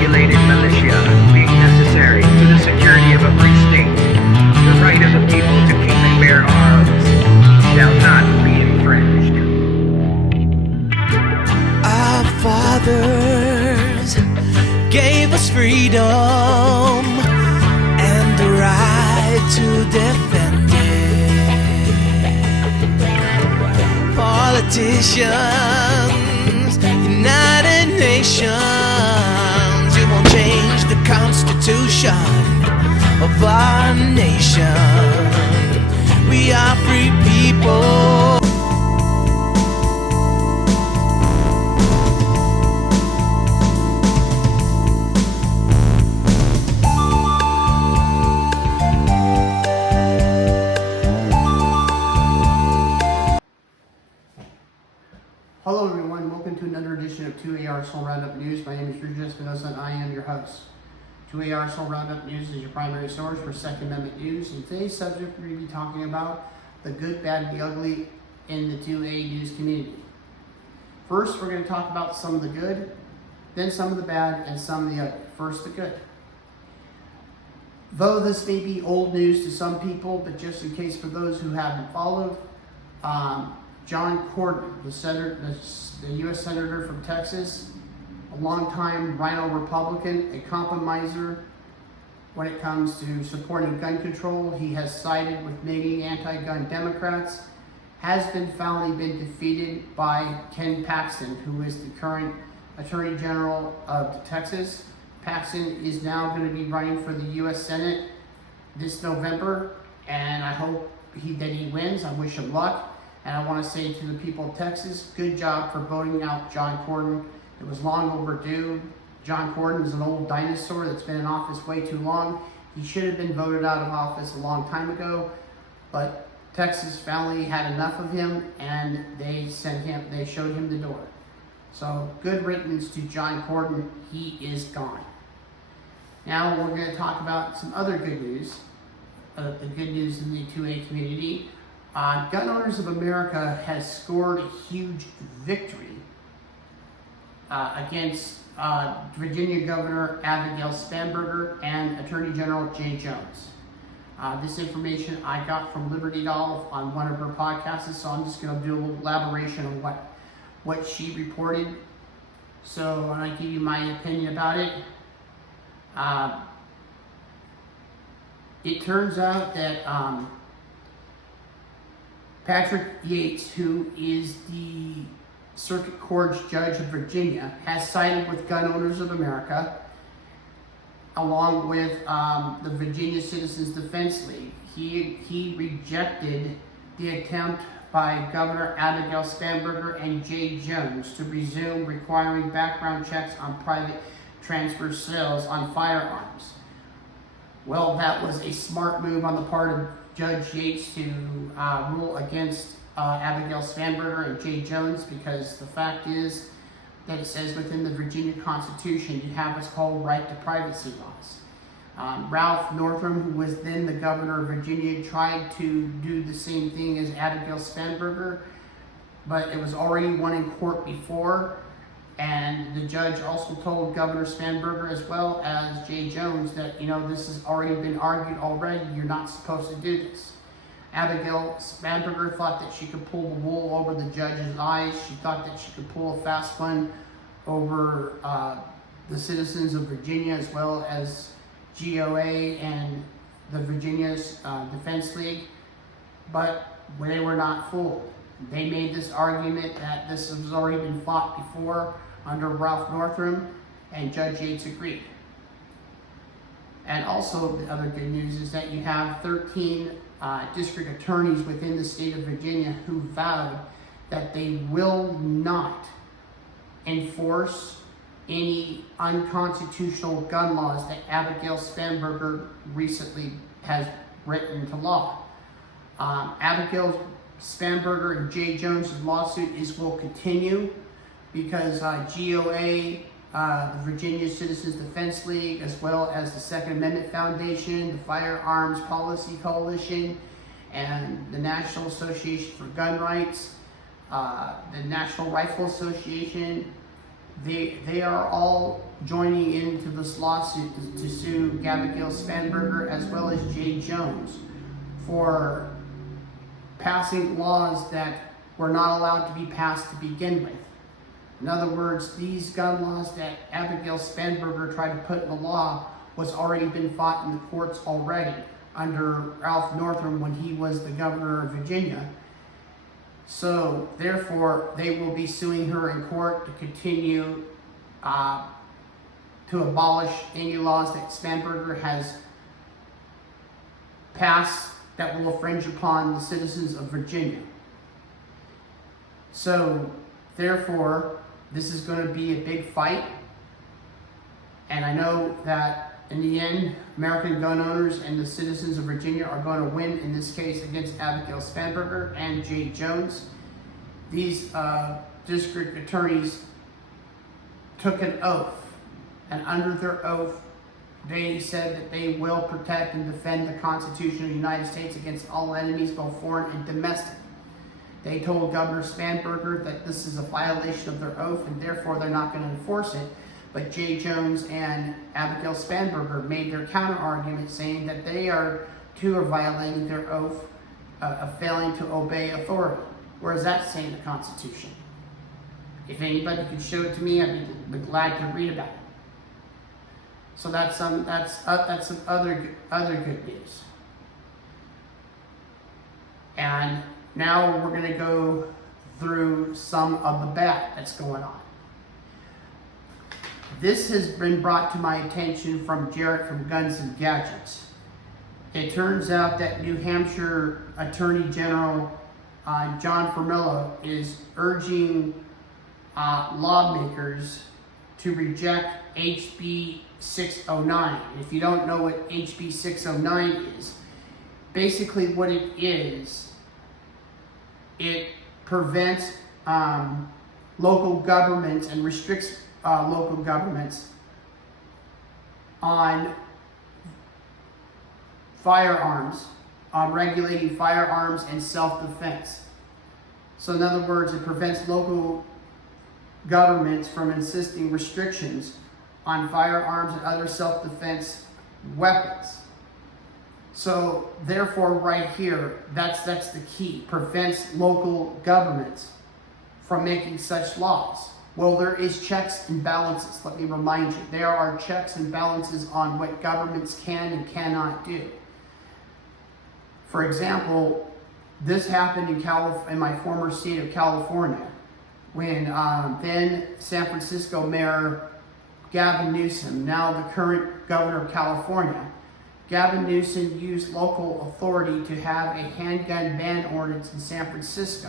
unregulated militia being necessary to the security of a free state, the right of the people to keep and bear arms shall not be infringed. Our fathers gave us freedom and the right to defend it. Politicians, United Nations, you won't change the Constitution of our nation. We are free people. Hello everyone, welcome to another edition of 2A Arsenal Roundup News. My name is Richard Espinoza and I am your host. 2A Arsenal Roundup News is your primary source for Second Amendment news. In today's subject, we're going to be talking about the good, bad, and the ugly in the 2A news community. First, we're going to talk about some of the good, then some of the bad, and some of the ugly. First, the good. Though this may be old news to some people, but just in case for those who haven't followed, John Cornyn, the U.S. Senator from Texas, a longtime Rhino Republican, a compromiser when it comes to supporting gun control. He has sided with many anti-gun Democrats, has finally been defeated by Ken Paxton, who is the current Attorney General of Texas. Paxton is now going to be running for the U.S. Senate this November, and I hope that he wins. I wish him luck. And I want to say to the people of Texas, good job for voting out John Cornyn. It was long overdue. John Cornyn is an old dinosaur that's been in office way too long. He should have been voted out of office a long time ago, but Texas finally had enough of him and they showed him the door. So good riddance to John Cornyn. He is gone. Now we're going to talk about some other good news. The good news in the 2A community. Gun Owners of America has scored a huge victory against Virginia Governor Abigail Spanberger and Attorney General Jay Jones. This information I got from Liberty Doll on one of her podcasts, so I'm just going to do a little elaboration on what she reported. So when I give you my opinion about it, it turns out that Patrick Yates, who is the Circuit Court Judge of Virginia, has sided with Gun Owners of America, along with the Virginia Citizens Defense League. He rejected the attempt by Governor Abigail Spanberger and Jay Jones to resume requiring background checks on private transfer sales on firearms. Well, that was a smart move on the part of Judge Yates to rule against Abigail Spanberger and Jay Jones, because the fact is that it says within the Virginia Constitution you have what's called right to privacy laws. Ralph Northam, who was then the governor of Virginia, tried to do the same thing as Abigail Spanberger, but it was already won in court before. And the judge also told Governor Spanberger as well as Jay Jones that, this has already been argued already. You're not supposed to do this. Abigail Spanberger thought that she could pull the wool over the judge's eyes. She thought that she could pull a fast one over the citizens of Virginia, as well as GOA and the Virginia's Defense League. But they were not fooled. They made this argument that this has already been fought before under Ralph Northam, and Judge Yates agreed. And also the other good news is that you have 13 district attorneys within the state of Virginia who vowed that they will not enforce any unconstitutional gun laws that Abigail Spanberger recently has written into law. Abigail Spanberger and Jay Jones' lawsuit will continue because GOA, the Virginia Citizens Defense League, as well as the Second Amendment Foundation, the Firearms Policy Coalition, and the National Association for Gun Rights, the National Rifle Association, They are all joining into this lawsuit to sue Abigail Spanberger as well as Jay Jones for passing laws that were not allowed to be passed to begin with. In other words, these gun laws that Abigail Spanberger tried to put in the law was already been fought in the courts already under Ralph Northam when he was the governor of Virginia. So therefore, they will be suing her in court to continue to abolish any laws that Spanberger has passed that will infringe upon the citizens of Virginia. So therefore, this is going to be a big fight. And I know that in the end, American gun owners and the citizens of Virginia are going to win in this case against Abigail Spanberger and Jay Jones. These district attorneys took an oath, and under their oath, they said that they will protect and defend the Constitution of the United States against all enemies, both foreign and domestic. They told Governor Spanberger that this is a violation of their oath and therefore they're not going to enforce it. But Jay Jones and Abigail Spanberger made their counter argument saying that they too are violating their oath of failing to obey authority. Where does that say in the Constitution? If anybody could show it to me, I'd be glad to read about it. So that's some other good news. And now we're going to go through some of the bad that's going on. This has been brought to my attention from Jarrett from Guns and Gadgets. It turns out that New Hampshire Attorney General John Formella is urging lawmakers to reject HB 609. If you don't know what HB 609 is, basically what it is, it prevents local governments and restricts local governments on firearms, on regulating firearms and self-defense. So in other words, it prevents local governments from insisting restrictions on firearms and other self-defense weapons. So therefore right here, that's the key, prevents local governments from making such laws. Well, there is checks and balances. Let me remind you, there are checks and balances on what governments can and cannot do. For example, this happened in my former state of California when then San Francisco Mayor Gavin Newsom, now the current governor of California, Gavin Newsom used local authority to have a handgun ban ordinance in San Francisco.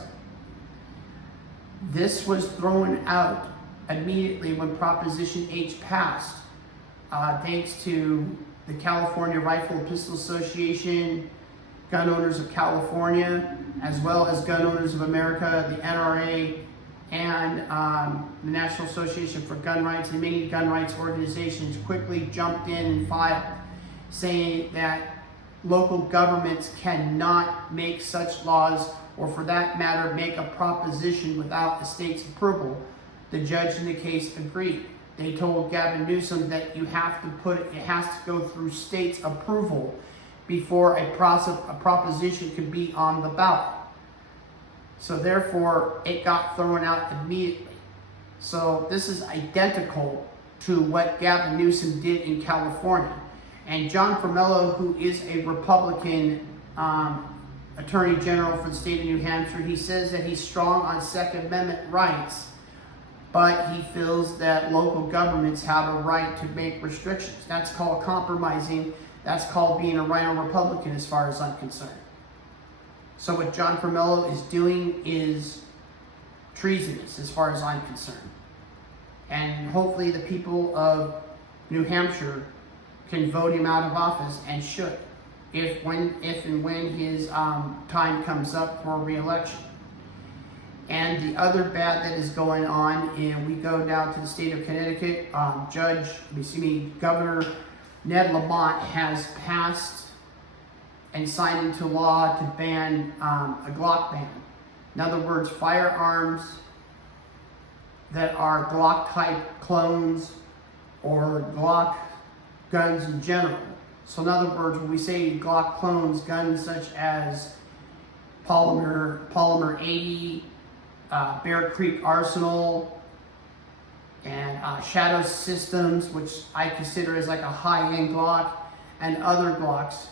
This was thrown out immediately when Proposition H passed, thanks to the California Rifle and Pistol Association, Gun Owners of California, as well as Gun Owners of America, the NRA, and the National Association for Gun Rights, and many gun rights organizations quickly jumped in and filed, saying that local governments cannot make such laws, or for that matter, make a proposition without the state's approval. The judge in the case agreed. They told Gavin Newsom that it has to go through state's approval before a proposition could be on the ballot. So therefore, it got thrown out immediately. So this is identical to what Gavin Newsom did in California. And John Formella, who is a Republican Attorney General for the state of New Hampshire, he says that he's strong on Second Amendment rights, but he feels that local governments have a right to make restrictions. That's called compromising. That's called being a rhino Republican as far as I'm concerned. So what John Formella is doing is treasonous as far as I'm concerned. And hopefully the people of New Hampshire can vote him out of office, and should, if and when his time comes up for re-election. And the other bad that is going on, and we go down to the state of Connecticut, Governor Ned Lamont has passed and signed into law to ban a Glock ban. In other words, firearms that are Glock type clones or Glock guns in general. So in other words, when we say Glock clones, guns such as Polymer 80, Bear Creek Arsenal, and Shadow Systems, which I consider as like a high-end Glock, and other Glocks,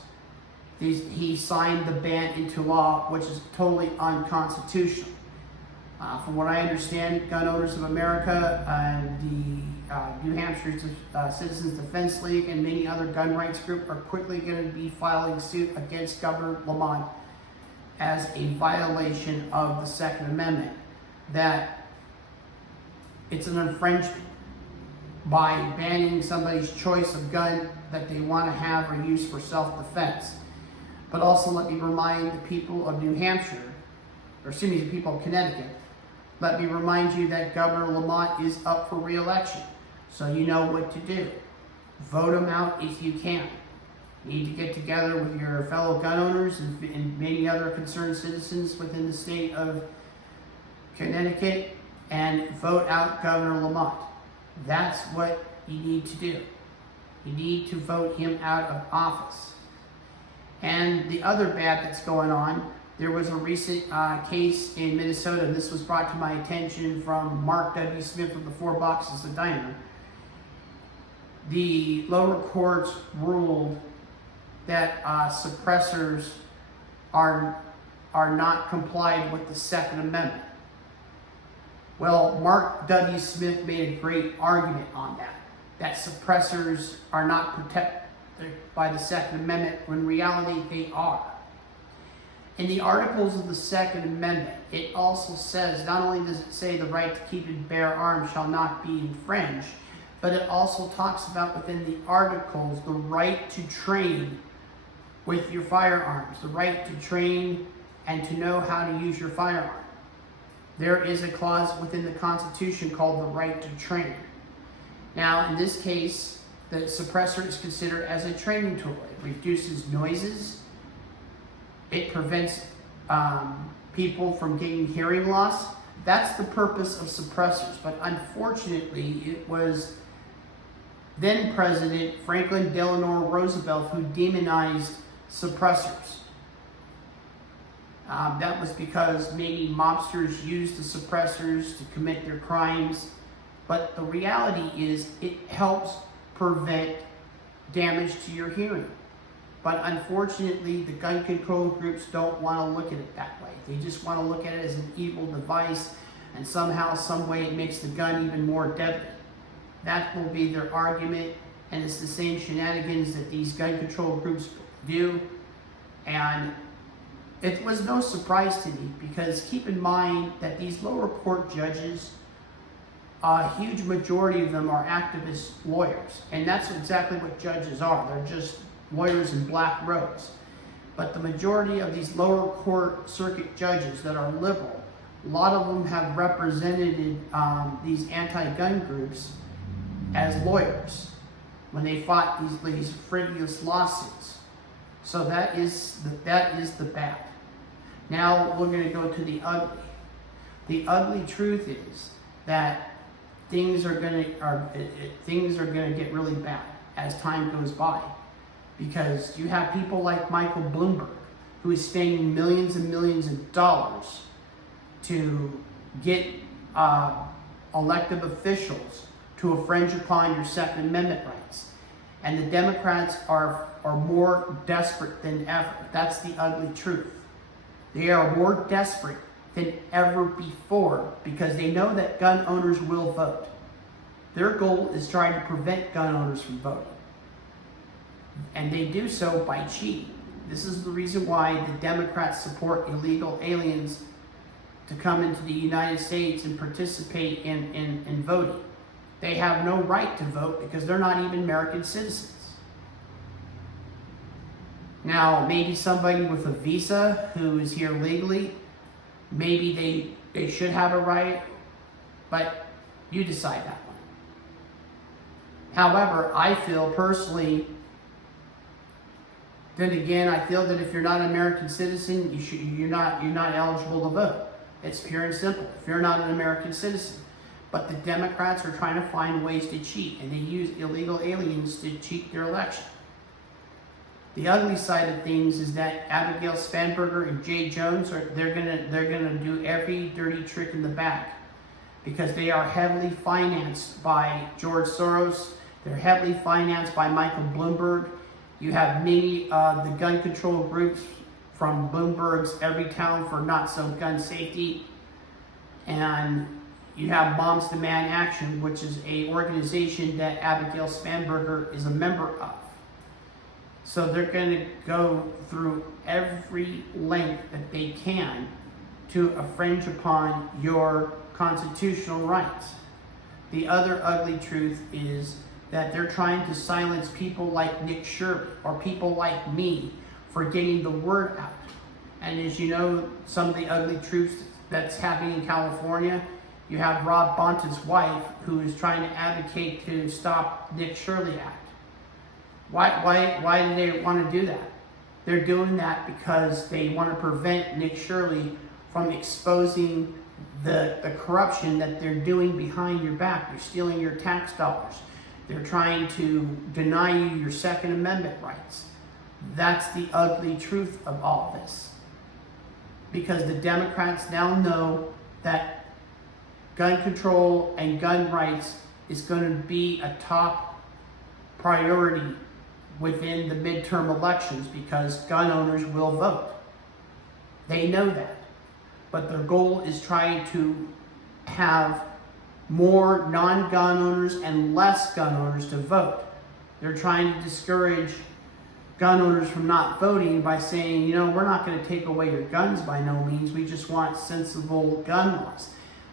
he signed the ban into law, which is totally unconstitutional. From what I understand, Gun Owners of America and the New Hampshire Citizens Defense League and many other gun rights groups are quickly going to be filing suit against Governor Lamont as a violation of the Second Amendment, that it's an infringement by banning somebody's choice of gun that they want to have or use for self-defense. But also let me remind the people of New Hampshire, or excuse me, the people of Connecticut, let me remind you that Governor Lamont is up for re-election. So you know what to do. Vote him out if you can. You need to get together with your fellow gun owners and many other concerned citizens within the state of Connecticut and vote out Governor Lamont. That's what you need to do. You need to vote him out of office. And the other bad that's going on, there was a recent case in Minnesota, and this was brought to my attention from Mark W. Smith of the Four Boxes, the Diner. The lower courts ruled that suppressors are not complied with the Second Amendment. Well, Mark W. Smith made a great argument on that suppressors are not protected by the Second Amendment, when in reality they are. In the Articles of the Second Amendment, it also says, not only does it say the right to keep and bear arms shall not be infringed, but it also talks about within the Articles the right to train with your firearms, the right to train and to know how to use your firearm. There is a clause within the Constitution called the right to train. Now, in this case, the suppressor is considered as a training tool. It reduces noises. It prevents people from getting hearing loss. That's the purpose of suppressors. But unfortunately, it was then President Franklin Delano Roosevelt who demonized suppressors. That was because many mobsters used the suppressors to commit their crimes. But the reality is it helps prevent damage to your hearing. But unfortunately, the gun control groups don't want to look at it that way. They just want to look at it as an evil device, and somehow, some way, it makes the gun even more deadly. That will be their argument, and it's the same shenanigans that these gun control groups do. And it was no surprise to me, because keep in mind that these lower court judges, a huge majority of them are activist lawyers, and that's exactly what judges are. They're just lawyers in black robes. But the majority of these lower court circuit judges that are liberal, a lot of them have represented these anti-gun groups as lawyers when they fought these frivolous lawsuits. So that is the bad. Now we're going to go to the ugly. The ugly truth is that things are going to get really bad as time goes by, because you have people like Michael Bloomberg, who is spending millions and millions of dollars to get elected officials to infringe upon your Second Amendment rights. And the Democrats are more desperate than ever. That's the ugly truth. They are more desperate than ever before, because they know that gun owners will vote. Their goal is trying to prevent gun owners from voting. And they do so by cheating. This is the reason why the Democrats support illegal aliens to come into the United States and participate in voting. They have no right to vote because they're not even American citizens. Now, maybe somebody with a visa who is here legally, maybe they should have a right, but you decide that one. However, I feel personally, then again, I feel that if you're not an American citizen, you're not eligible to vote. It's pure and simple. If you're not an American citizen. But the Democrats are trying to find ways to cheat, and they use illegal aliens to cheat their election. The ugly side of things is that Abigail Spanberger and Jay Jones they're gonna do every dirty trick in the bag, because they are heavily financed by George Soros. They're heavily financed by Michael Bloomberg. You have many the gun control groups from Bloomberg's Every Town for Not So Gun Safety, and you have Moms Demand Action, which is an organization that Abigail Spanberger is a member of. So they're going to go through every length that they can to infringe upon your constitutional rights. The other ugly truth is that they're trying to silence people like Nick Shirley or people like me for getting the word out. And as you know, some of the ugly truths that's happening in California, you have Rob Bonta's wife who is trying to advocate to stop Nick Shirley Act. Why do they want to do that? They're doing that because they want to prevent Nick Shirley from exposing the corruption that they're doing behind your back. They're stealing your tax dollars. They're trying to deny you your Second Amendment rights. That's the ugly truth of all this. Because the Democrats now know that gun control and gun rights is going to be a top priority within the midterm elections, because gun owners will vote. They know that. But their goal is trying to have more non-gun owners and less gun owners to vote. They're trying to discourage gun owners from not voting by saying, you know, we're not going to take away your guns by no means. We just want sensible gun laws.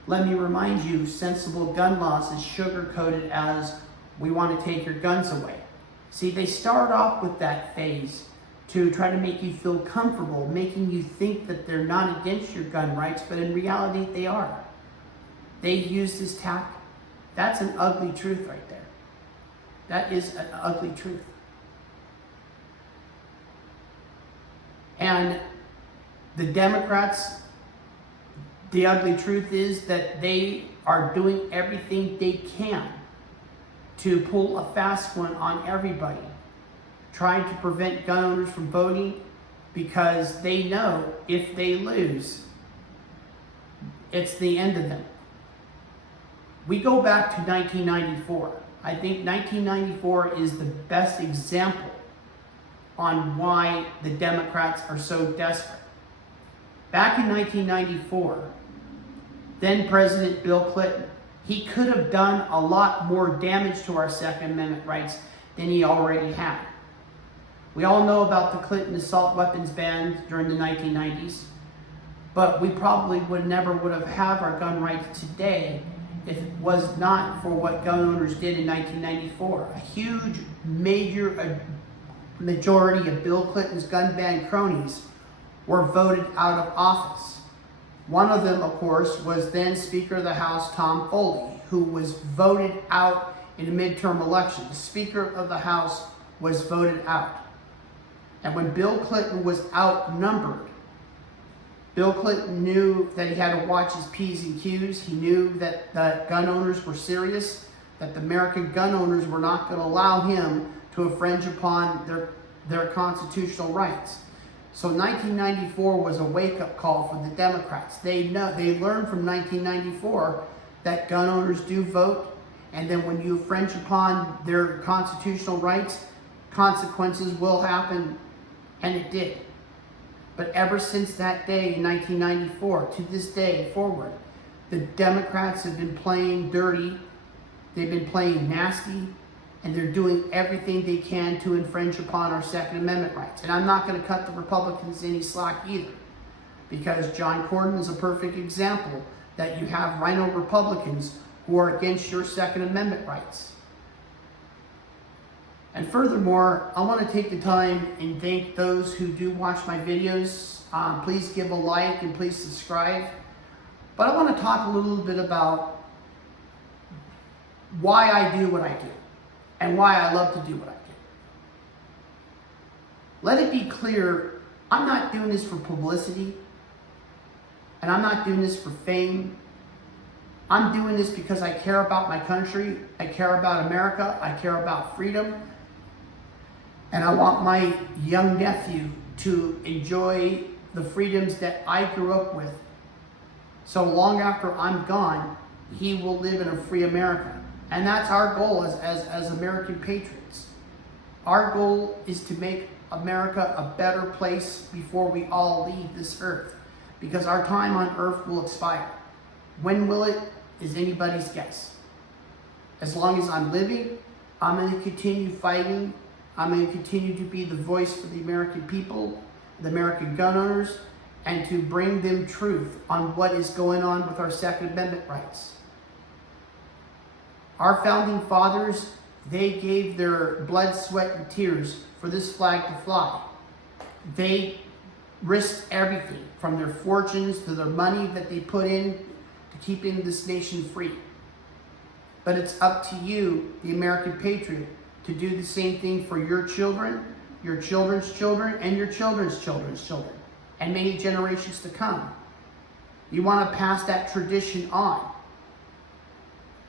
Let me remind you, sensible gun laws is sugar-coated as we want to take your guns away. See, they start off with that phase to try to make you feel comfortable, making you think that they're not against your gun rights, but in reality they are. They use this tactic. That's an ugly truth right there. That is an ugly truth. And the Democrats, the ugly truth is that they are doing everything they can to pull a fast one on everybody, trying to prevent gun owners from voting, because they know if they lose, it's the end of them. We go back to 1994. I think 1994 is the best example on why the Democrats are so desperate. Back in 1994, then President Bill Clinton, he could have done a lot more damage to our Second Amendment rights than he already had. We all know about the Clinton assault weapons ban during the 1990s, but we probably would have had our gun rights today if it was not for what gun owners did in 1994. A huge, major majority of Bill Clinton's gun ban cronies were voted out of office. One of them, of course, was then Speaker of the House Tom Foley, who was voted out in the midterm election. The Speaker of the House was voted out. And when Bill Clinton was outnumbered, Bill Clinton knew that he had to watch his P's and Q's. He knew that the gun owners were serious, that the American gun owners were not going to allow him to infringe upon their constitutional rights. So 1994 was a wake-up call for the Democrats. They learned from 1994 that gun owners do vote, and then when you infringe upon their constitutional rights, consequences will happen, and it did. But ever since that day in 1994 to this day forward, the Democrats have been playing dirty, they've been playing nasty, and they're doing everything they can to infringe upon our Second Amendment rights. And I'm not going to cut the Republicans any slack either, because John Cornyn is a perfect example that you have rhino Republicans who are against your Second Amendment rights. And furthermore, I want to take the time and thank those who do watch my videos. Please give a like and please subscribe. But I want to talk a little bit about why I do what I do and why I love to do what I do. Let it be clear, I'm not doing this for publicity, and I'm not doing this for fame. I'm doing this because I care about my country, I care about America, I care about freedom, and I want my young nephew to enjoy the freedoms that I grew up with. So long after I'm gone, he will live in a free America. And that's our goal as American patriots. Our goal is to make America a better place before we all leave this earth, because our time on earth will expire. When will it is anybody's guess. As long as I'm living, I'm going to continue fighting. I'm going to continue to be the voice for the American people, the American gun owners, and to bring them truth on what is going on with our Second Amendment rights. Our founding fathers, they gave their blood, sweat, and tears for this flag to fly. They risked everything from their fortunes to their money that they put in to keeping this nation free. But it's up to you, the American patriot, to do the same thing for your children, your children's children, and your children's children's children, and many generations to come. You want to pass that tradition on.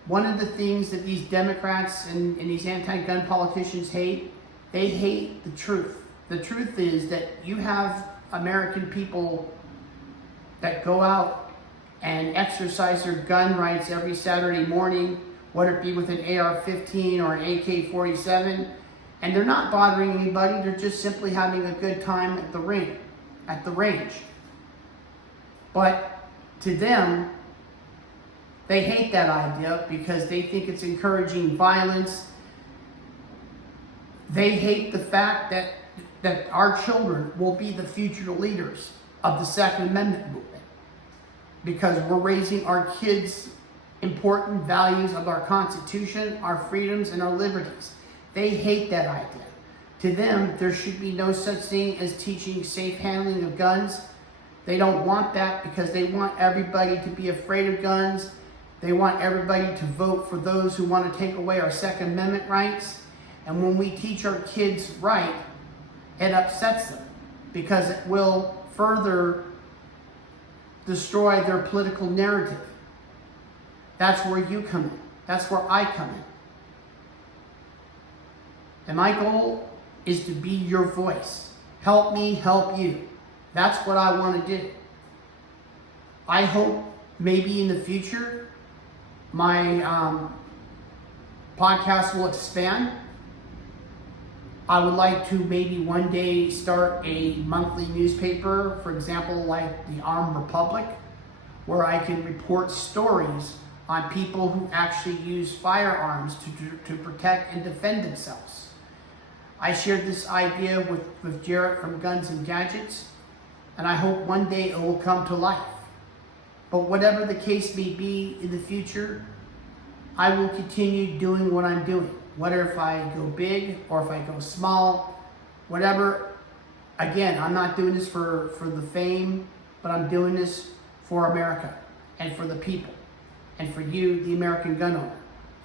One of the things that these Democrats and these anti-gun politicians hate, they hate the truth. The truth is that you have American people that go out and exercise their gun rights every Saturday morning, whether it be with an AR-15 or an AK-47, and they're not bothering anybody, they're just simply having a good time at the range. But to them, they hate that idea because they think it's encouraging violence. They hate the fact that our children will be the future leaders of the Second Amendment movement, because we're raising our kids important values of our Constitution, our freedoms, and our liberties. They hate that idea. To them, there should be no such thing as teaching safe handling of guns. They don't want that because they want everybody to be afraid of guns. They want everybody to vote for those who want to take away our Second Amendment rights. And when we teach our kids right, it upsets them because it will further destroy their political narrative. That's where you come in. That's where I come in. And my goal is to be your voice. Help me help you. That's what I want to do. I hope maybe in the future my podcast will expand. I would like to maybe one day start a monthly newspaper, for example, like the Armed Republic, where I can report stories on people who actually use firearms to protect and defend themselves. I shared this idea with Jarrett from Guns and Gadgets, and I hope one day it will come to life. But whatever the case may be in the future, I will continue doing what I'm doing. Whether if I go big or if I go small, whatever. Again, I'm not doing this for the fame, but I'm doing this for America and for the people and for you, the American gun owner.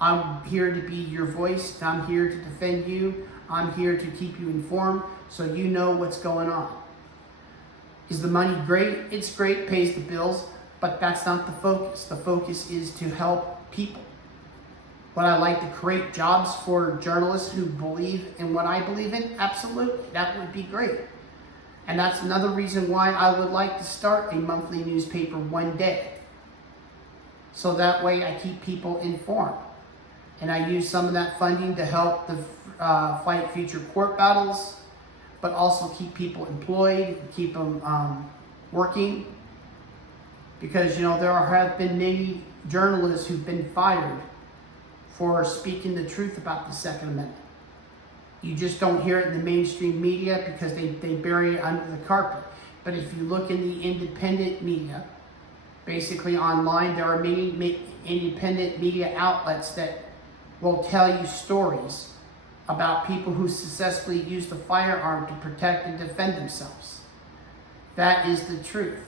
I'm here to be your voice. I'm here to defend you. I'm here to keep you informed so you know what's going on. Is the money great? It's great, pays the bills, but that's not the focus. The focus is to help people. Would I like to create jobs for journalists who believe in what I believe in? Absolutely, that would be great. And that's another reason why I would like to start a monthly newspaper one day. So that way I keep people informed. And I use some of that funding to help the fight future court battles, but also keep people employed, keep them working. Because, you know, there have been many journalists who've been fired for speaking the truth about the Second Amendment. You just don't hear it in the mainstream media because they bury it under the carpet. But if you look in the independent media, basically online, there are many independent media outlets that will tell you stories about people who successfully used the firearm to protect and defend themselves. That is the truth.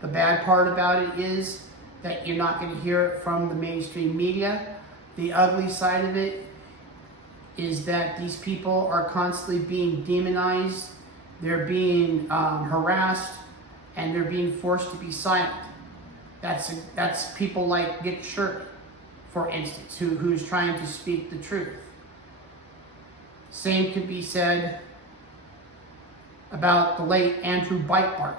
The bad part about it is that you're not going to hear it from the mainstream media. The ugly side of it is that these people are constantly being demonized, they're being harassed, and they're being forced to be silent. That's people like Dick Shirley, for instance, who's trying to speak the truth. Same could be said about the late Andrew Breitbart.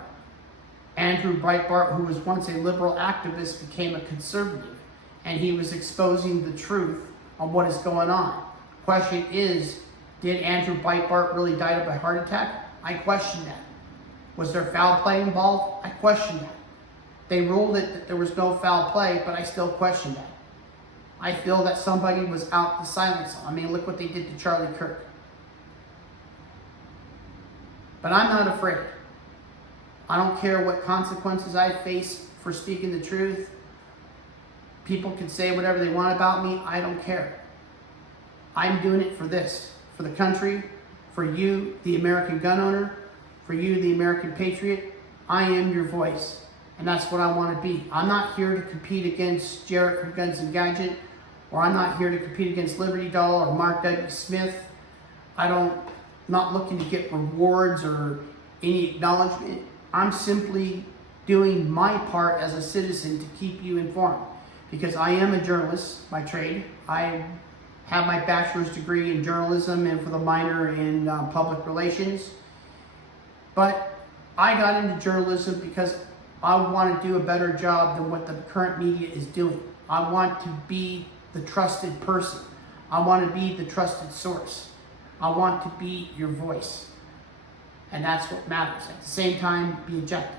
Andrew Breitbart, who was once a liberal activist, became a conservative, and he was exposing the truth on what is going on. Question is, did Andrew Breitbart really die of a heart attack? I question that. Was there foul play involved? I question that. They ruled it that there was no foul play, but I still question that. I feel that somebody was out to silence him. I mean, look what they did to Charlie Kirk. But I'm not afraid. I don't care what consequences I face for speaking the truth. People can say whatever they want about me. I don't care. I'm doing it for this, for the country, for you, the American gun owner, for you, the American patriot. I am your voice, and that's what I want to be. I'm not here to compete against Jarrett from Guns and Gadget, or I'm not here to compete against Liberty Doll or Mark W. Smith. I'm not looking to get rewards or any acknowledgement. I'm simply doing my part as a citizen to keep you informed, because I am a journalist by trade. I have my bachelor's degree in journalism and for the minor in public relations. But I got into journalism because I want to do a better job than what the current media is doing. I want to be the trusted person. I want to be the trusted source. I want to be your voice. And that's what matters. At the same time, be objective.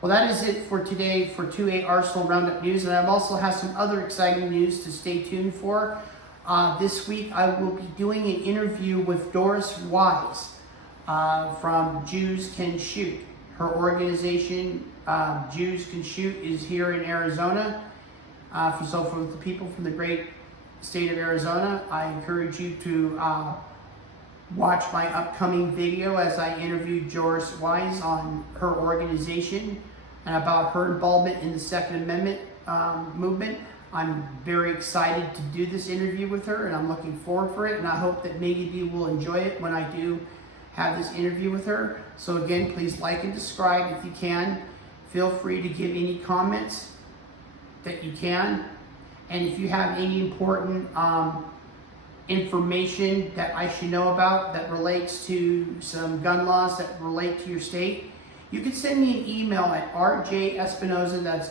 Well, that is it for today for 2A Arsenal Roundup News. And I also have some other exciting news to stay tuned for. This week, I will be doing an interview with Doris Wise from Jews Can Shoot. Her organization, Jews Can Shoot, is here in Arizona. So for the people from the great state of Arizona, I encourage you to watch my upcoming video as I interview Doris Wise on her organization and about her involvement in the Second Amendment movement. I'm very excited to do this interview with her, and I'm looking forward for it, and I hope that many of you will enjoy it when I do have this interview with her. So again, please like and subscribe if you can. Feel free to give any comments that you can. And if you have any important information that I should know about that relates to some gun laws that relate to your state, you can send me an email at RJ Espinoza, that's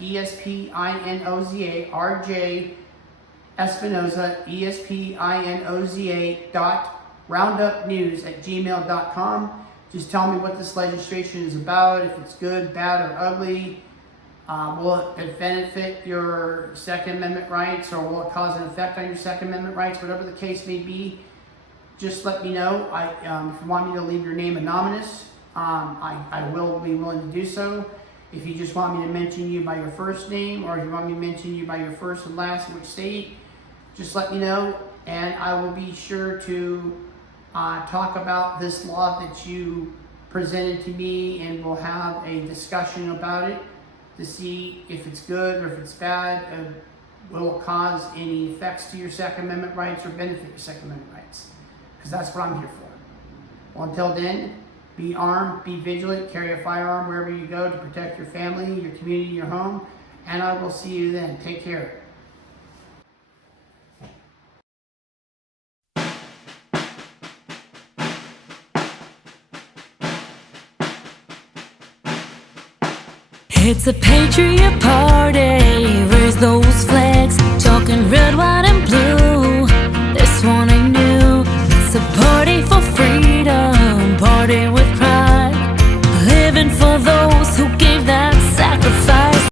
E-S-P-I-N-O-Z-A, RJ Espinoza, E-S-P-I-N-O-Z-A .roundupnews@gmail.com. Just tell me what this legislation is about, if it's good, bad, or ugly. Will it benefit your Second Amendment rights, or will it cause an effect on your Second Amendment rights? Whatever the case may be, just let me know. If you want me to leave your name anonymous, I will be willing to do so. If you just want me to mention you by your first name, or if you want me to mention you by your first and last in which state, just let me know, and I will be sure to talk about this law that you presented to me, and we'll have a discussion about it to see if it's good or if it's bad. Will it cause any effects to your Second Amendment rights or benefit your Second Amendment rights? Because that's what I'm here for. Well, until then, be armed, be vigilant, carry a firearm wherever you go to protect your family, your community, your home, and I will see you then. Take care. It's a patriot party, raise those flags, talking red, white and blue. This one ain't new, it's a party for freedom, party with pride, living for those who give